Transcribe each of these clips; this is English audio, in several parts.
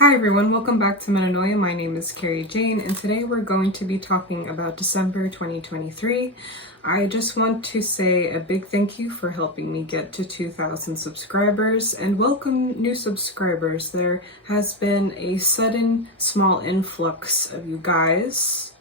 Hi everyone, welcome back to Metanoia. My name is Carrie Jane, and today we're going to be talking about December 2023. I just want to say a big thank you for helping me get to 2,000 subscribers, and welcome new subscribers. There has been a sudden small influx of you guys.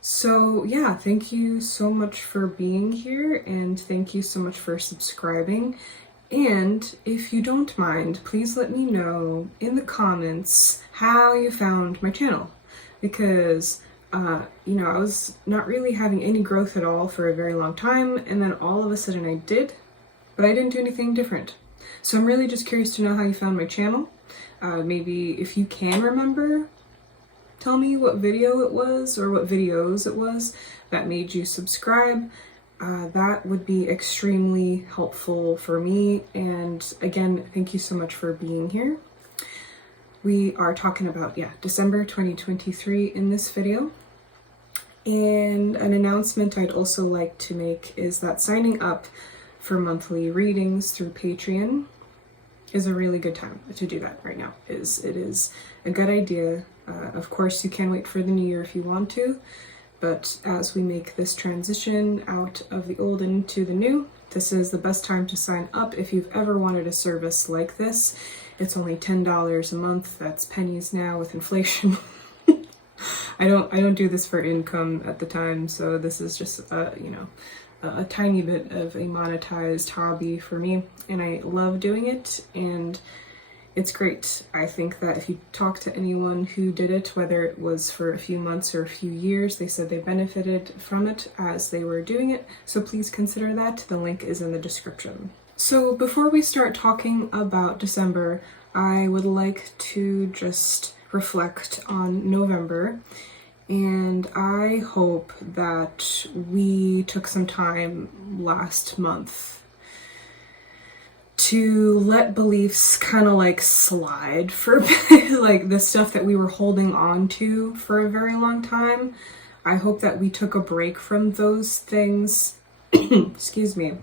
So yeah, thank you so much for being here, and thank you so much for subscribing. And if you don't mind, please let me know in the comments how you found my channel, because I was not really having any growth at all for a very long time, and then all of a sudden I did, but I didn't do anything different. So I'm really just curious to know how you found my channel. Maybe if you can remember, tell me what video it was or what videos it was that made you subscribe. That would be extremely helpful for me. And again, thank you so much for being here. We are talking about, December 2023 in this video. And an announcement I'd also like to make is that signing up for monthly readings through Patreon is a really good time to do that right now. It is a good idea. Of course, you can wait for the new year if you want to. But as we make this transition out of the old and into the new, this is the best time to sign up if you've ever wanted a service like this. It's only $10 a month. That's pennies now with inflation. I don't do this for income at the time, so this is just a tiny bit of a monetized hobby for me, and I love doing it, and it's great. I think that if you talk to anyone who did it, whether it was for a few months or a few years, they said they benefited from it as they were doing it. So please consider that. The link is in the description. So before we start talking about December, I would like to just reflect on November. And I hope that we took some time last month to let beliefs kind of like slide for a bit, like the stuff that we were holding on to for a very long time. I hope that we took a break from those things. Excuse me.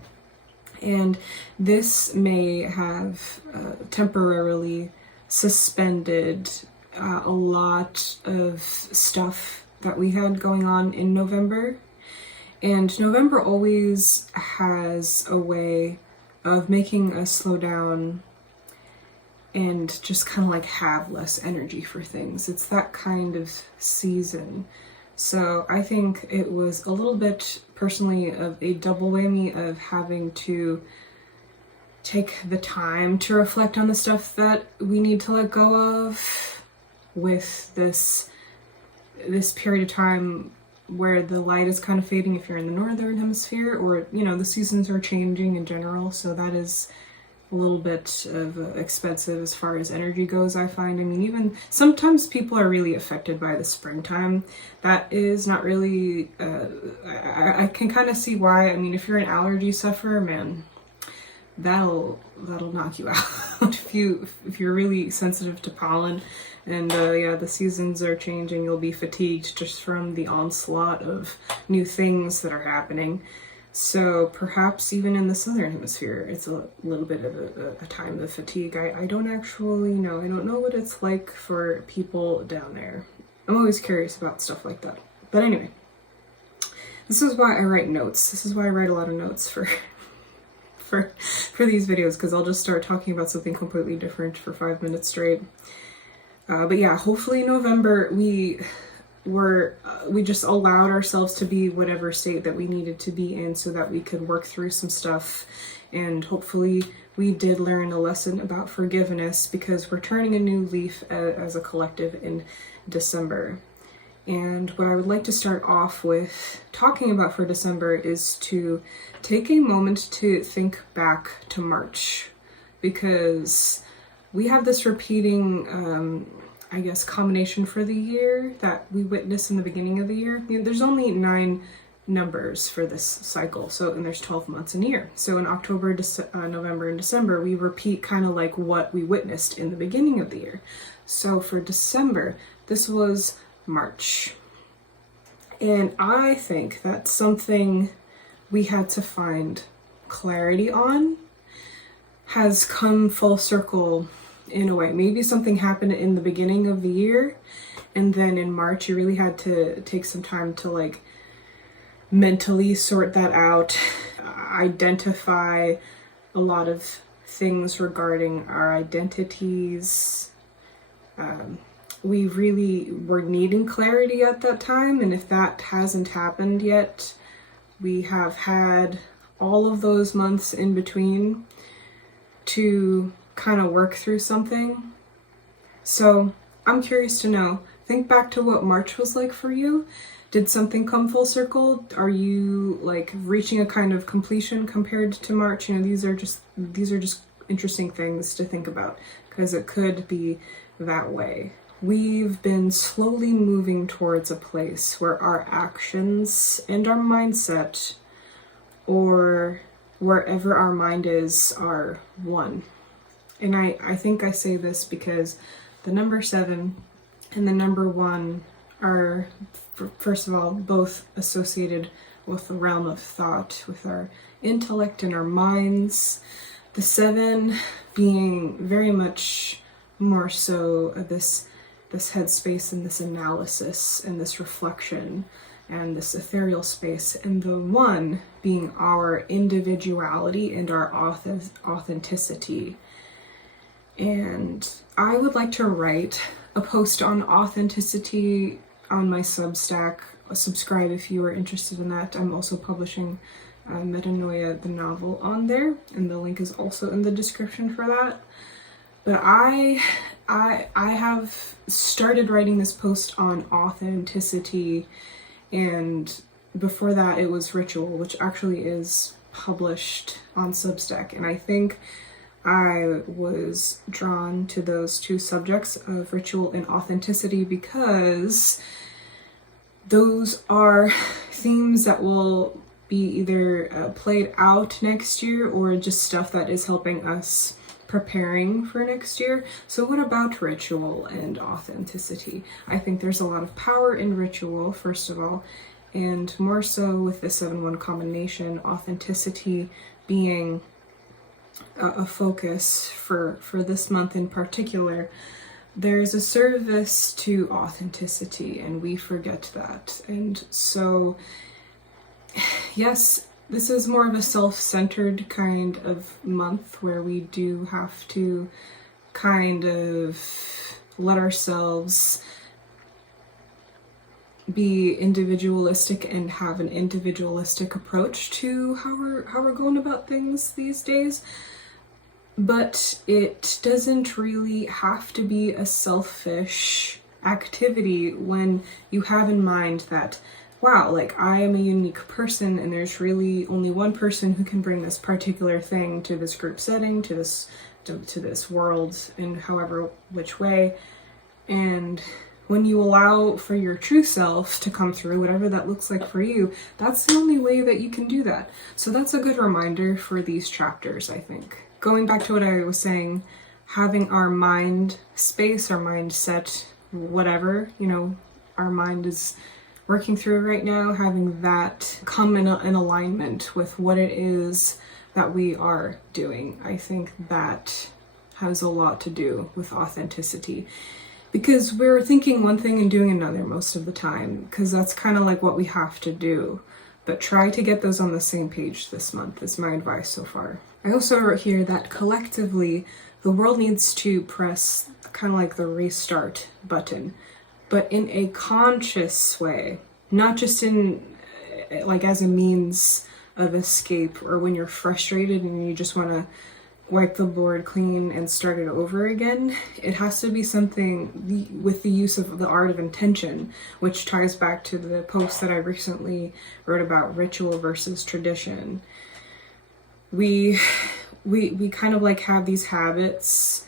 And this may have temporarily suspended a lot of stuff that we had going on in November. And November always has a way of making us slow down and just kind of like have less energy for things. It's that kind of season. So I think it was a little bit personally of a double whammy of having to take the time to reflect on the stuff that we need to let go of with this period of time where the light is kind of fading if you're in the northern hemisphere, or the seasons are changing in general, so that is a little bit of expensive as far as energy goes, I find. I mean, even sometimes people are really affected by the springtime. That is not really I can kind of see why. I mean, if you're an allergy sufferer, man, that'll knock you out. if you're really sensitive to pollen, and the seasons are changing, you'll be fatigued just from the onslaught of new things that are happening. So perhaps even in the southern hemisphere, it's a little bit of a time of fatigue. I don't actually know. I don't know what it's like for people down there. I'm always curious about stuff like that. But anyway, this is why I write notes. This is why I write a lot of notes for these videos, because I'll just start talking about something completely different for 5 minutes straight. But yeah, hopefully November we just allowed ourselves to be whatever state that we needed to be in so that we could work through some stuff. And hopefully we did learn a lesson about forgiveness, because we're turning a new leaf as a collective in December. And what I would like to start off with talking about for December is to take a moment to think back to March, because we have this repeating, combination for the year that we witness in the beginning of the year. There's only 9 numbers for this cycle, and there's 12 months in a year. So in October, November, and December, we repeat kind of like what we witnessed in the beginning of the year. So for December, this was March. And I think that's something we had to find clarity on has come full circle in a way. Maybe something happened in the beginning of the year, and then in March you really had to take some time to like mentally sort that out, identify a lot of things regarding our identities. We really were needing clarity at that time, and if that hasn't happened yet, we have had all of those months in between to kind of work through something. So I'm curious to know, think back to what March was like for you. Did something come full circle? Are you like reaching a kind of completion compared to March? You know, these are just interesting things to think about, because it could be that way. We've been slowly moving towards a place where our actions and our mindset, or wherever our mind is, are one. And I think I say this because the number 7 and the number 1 are, first of all, both associated with the realm of thought, with our intellect and our minds. The 7 being very much more so this headspace and this analysis and this reflection and this ethereal space, and the 1 being our individuality and our authenticity. And I would like to write a post on authenticity on my Substack. Subscribe if you are interested in that. I'm also publishing Metanoia, the novel, on there, and the link is also in the description for that. But I have started writing this post on authenticity, and before that it was Ritual, which actually is published on Substack. And I think I was drawn to those two subjects of ritual and authenticity because those are themes that will be either played out next year or just stuff that is helping us preparing for next year. So what about ritual and authenticity? I think there's a lot of power in ritual, first of all, and more so with the 7-1 combination, authenticity being a focus for this month in particular. There's a service to authenticity, and we forget that. And so, yes, this is more of a self-centered kind of month where we do have to kind of let ourselves be individualistic and have an individualistic approach to how we're going about things these days. But it doesn't really have to be a selfish activity when you have in mind that, wow, like I am a unique person and there's really only one person who can bring this particular thing to this group setting, to this world in however which way. And when you allow for your true self to come through, whatever that looks like for you, that's the only way that you can do that. So that's a good reminder for these chapters, I think. Going back to what I was saying, having our mind space, our mindset, whatever, our mind is working through right now, having that come in alignment with what it is that we are doing. I think that has a lot to do with authenticity, because we're thinking one thing and doing another most of the time, because that's kind of like what we have to do. But try to get those on the same page this month is my advice so far. I also wrote here that collectively, the world needs to press kind of like the restart button, but in a conscious way, not just in like as a means of escape or when you're frustrated and you just want to wipe the board clean and start it over again. It has to be something with the use of the art of intention, which ties back to the post that I recently wrote about ritual versus tradition. We kind of like have these habits,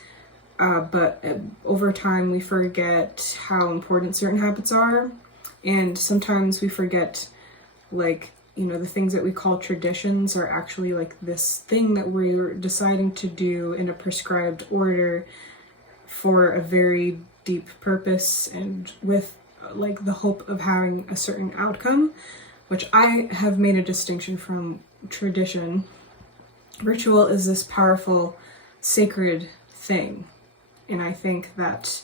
but over time we forget how important certain habits are, and sometimes we forget, like, the things that we call traditions are actually like this thing that we're deciding to do in a prescribed order for a very deep purpose and with like the hope of having a certain outcome, which I have made a distinction from tradition. Ritual is this powerful, sacred thing. And I think that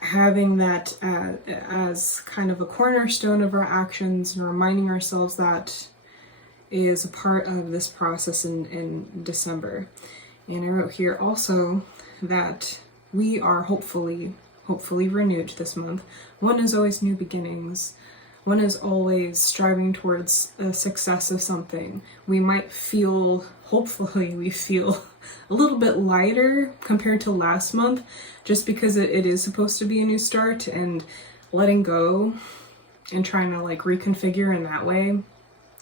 having that as kind of a cornerstone of our actions and reminding ourselves that is a part of this process in December. And I wrote here also that we are hopefully renewed this month. One is always new beginnings. One is always striving towards the success of something. We might feel, hopefully we feel a little bit lighter compared to last month, just because it is supposed to be a new start, and letting go and trying to like reconfigure in that way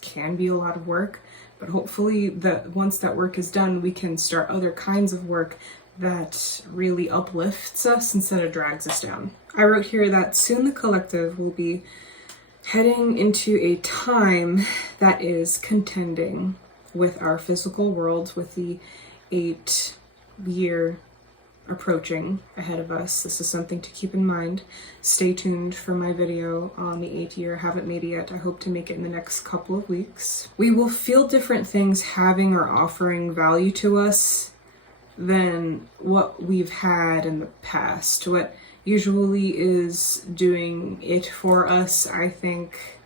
can be a lot of work. But hopefully once that work is done, we can start other kinds of work that really uplifts us instead of drags us down. I wrote here that soon the collective will be heading into a time that is contending with our physical world, with the 8-year approaching ahead of us. This is something to keep in mind. Stay tuned for my video on the 8th year. I haven't made it yet. I hope to make it in the next couple of weeks. We will feel different things having or offering value to us than what we've had in the past. What usually is doing it for us, I think,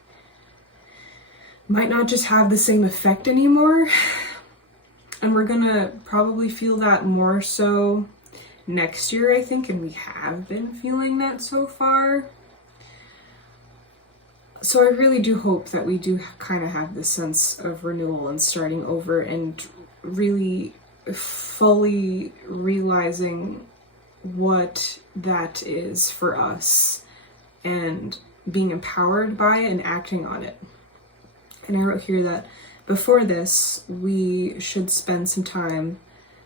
might not just have the same effect anymore. And we're gonna probably feel that more so next year, I think, and we have been feeling that so far. So I really do hope that we do kind of have this sense of renewal and starting over, and really fully realizing what that is for us and being empowered by it and acting on it. And I wrote here that before this, we should spend some time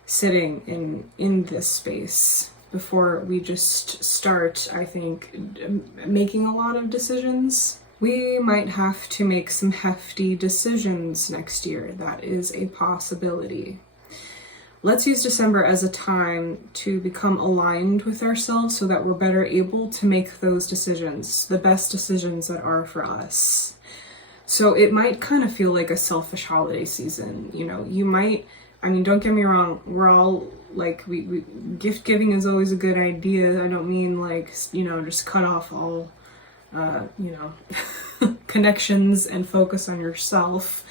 sitting in this space before we just start, I think, making a lot of decisions. We might have to make some hefty decisions next year. That is a possibility. Let's use December as a time to become aligned with ourselves so that we're better able to make those decisions, the best decisions that are for us. So it might kind of feel like a selfish holiday season. You know, you might, I mean, don't get me wrong, we're all like, we gift giving is always a good idea. I don't mean like, you know, just cut off all, you know, connections and focus on yourself.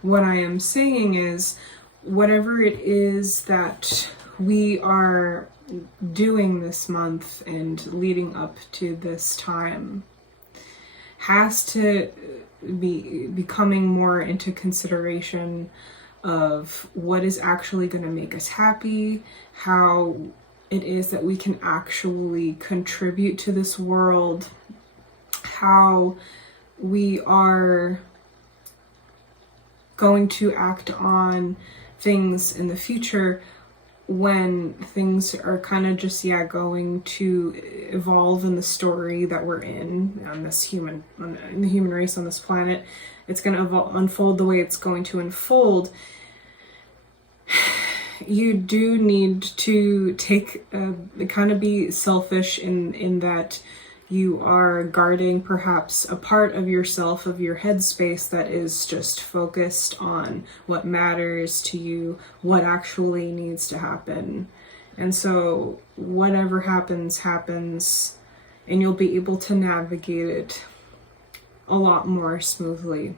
What I am saying is, whatever it is that we are doing this month and leading up to this time has to be becoming more into consideration of what is actually going to make us happy, how it is that we can actually contribute to this world, how we are going to act on things in the future when things are kind of just going to evolve in the story that we're in the human race on this planet. It's going to unfold the way it's going to unfold. You do need to take kind of be selfish in that you are guarding perhaps a part of yourself, of your headspace, that is just focused on what matters to you, what actually needs to happen. And so whatever happens, happens, and you'll be able to navigate it a lot more smoothly.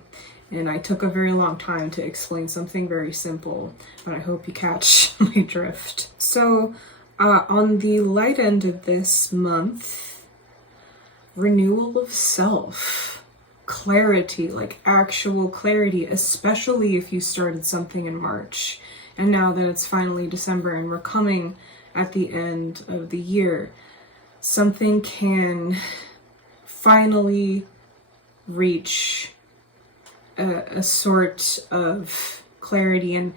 And I took a very long time to explain something very simple, but I hope you catch my drift. So on the light end of this month, renewal of self, clarity, like actual clarity, especially if you started something in March. And now that it's finally December and we're coming at the end of the year, something can finally reach a sort of clarity, and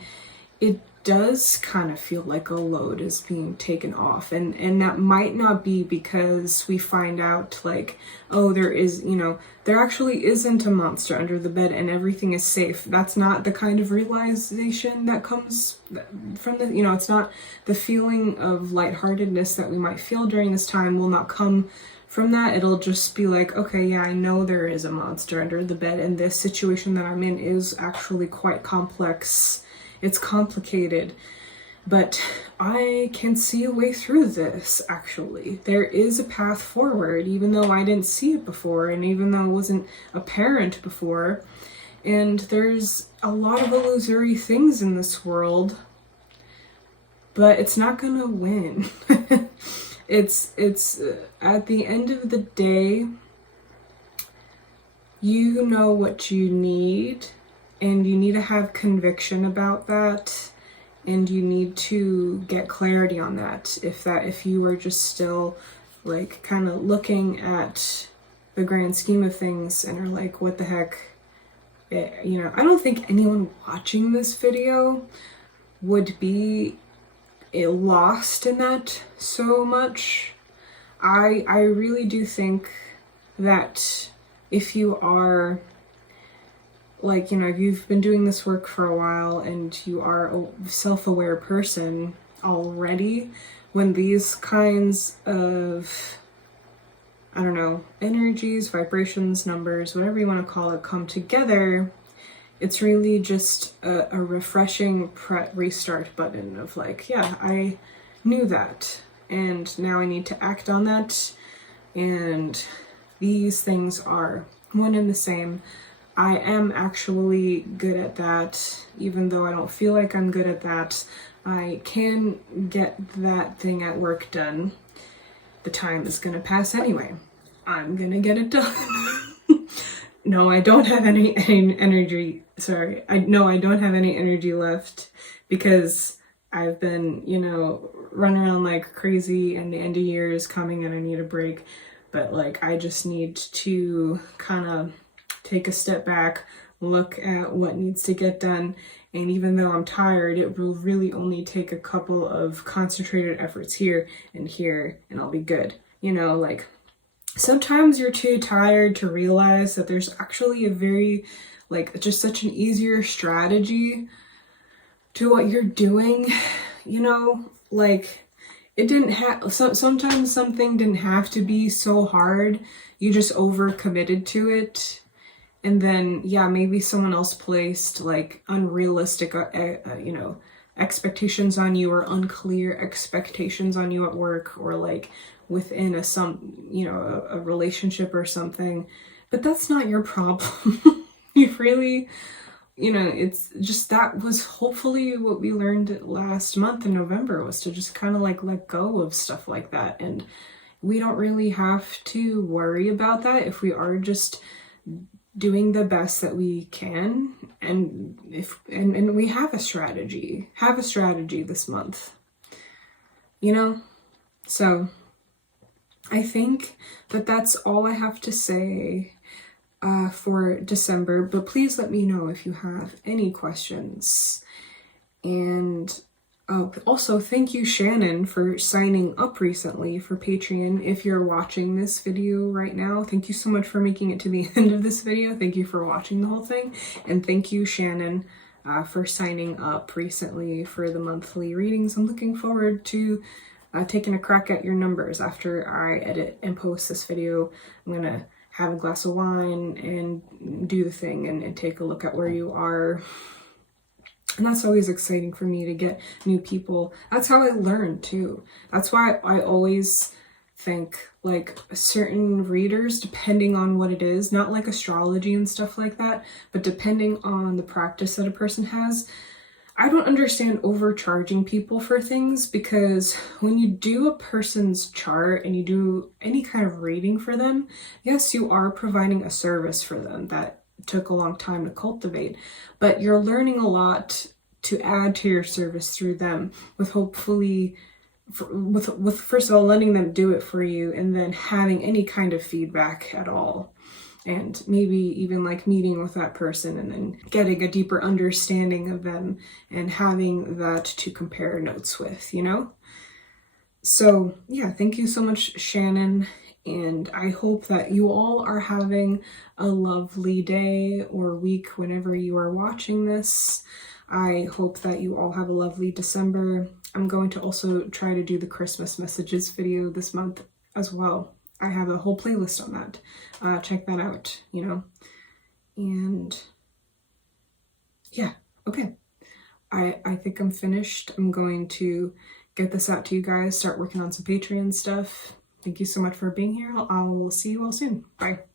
it does kind of feel like a load is being taken off, and that might not be because we find out like, oh, there actually isn't a monster under the bed and everything is safe. That's not the kind of realization that comes from it's not the feeling of lightheartedness that we might feel during this time will not come from that. It'll just be like, okay, yeah, I know there is a monster under the bed, and this situation that I'm in is actually quite complex. It's complicated. But I can see a way through this, actually. There is a path forward, even though I didn't see it before, and even though it wasn't apparent before. And there's a lot of illusory things in this world, but it's not gonna win. It's at the end of the day, you know what you need, and you need to have conviction about that, and you need to get clarity on that. If you are just still like kind of looking at the grand scheme of things and are like, what the heck, you know, I don't think anyone watching this video would be lost in that so much. I really do think that if you are, like, you know, if you've been doing this work for a while and you are a self-aware person already, when these kinds of, I don't know, energies, vibrations, numbers, whatever you want to call it, come together, it's really just a refreshing restart button of like, yeah, I knew that, and now I need to act on that, and these things are one and the same. I am actually good at that, even though I don't feel like I'm good at that. I can get that thing at work done. The time is gonna pass anyway. I'm gonna get it done. No, I don't have any energy. Sorry, I don't have any energy left because I've been, you know, running around like crazy, and the end of year is coming and I need a break. But like, I just need to kind of take a step back, look at what needs to get done. And even though I'm tired, it will really only take a couple of concentrated efforts here, and I'll be good. You know, like, sometimes you're too tired to realize that there's actually a very, like, just such an easier strategy to what you're doing, you know, like, it didn't have, sometimes something didn't have to be so hard. You just overcommitted to it. And then, yeah, maybe someone else placed like unrealistic, you know, expectations on you, or unclear expectations on you at work, or like within a relationship or something. But that's not your problem. You really, you know, it's just, that was hopefully what we learned last month in November, was to just kind of like let go of stuff like that. And we don't really have to worry about that if we are just doing the best that we can, and we have a strategy this month, you know. So I think that that's all I have to say for December, but please let me know if you have any questions. And also, thank you, Shannon, for signing up recently for Patreon. If you're watching this video right now, thank you so much for making it to the end of this video. Thank you for watching the whole thing. And thank you, Shannon, for signing up recently for the monthly readings. I'm looking forward to taking a crack at your numbers after I edit and post this video. I'm gonna have a glass of wine and do the thing and take a look at where you are. And that's always exciting for me, to get new people. That's how I learn too. That's why I always think like certain readers, depending on what it is, not like astrology and stuff like that, but depending on the practice that a person has. I don't understand overcharging people for things, because when you do a person's chart and you do any kind of reading for them, yes, you are providing a service for them that took a long time to cultivate, but you're learning a lot to add to your service through them, with hopefully with first of all letting them do it for you, and then having any kind of feedback at all, and maybe even like meeting with that person and then getting a deeper understanding of them and having that to compare notes with, you know. So yeah, thank you so much, Shannon. And I hope that you all are having a lovely day or week whenever you are watching this. I hope that you all have a lovely December. I'm going to also try to do the Christmas messages video this month as well. I have a whole playlist on that. Check that out, you know. And yeah, okay. I think I'm finished. I'm going to get this out to you guys, start working on some Patreon stuff. Thank you so much for being here. I'll see you all soon. Bye.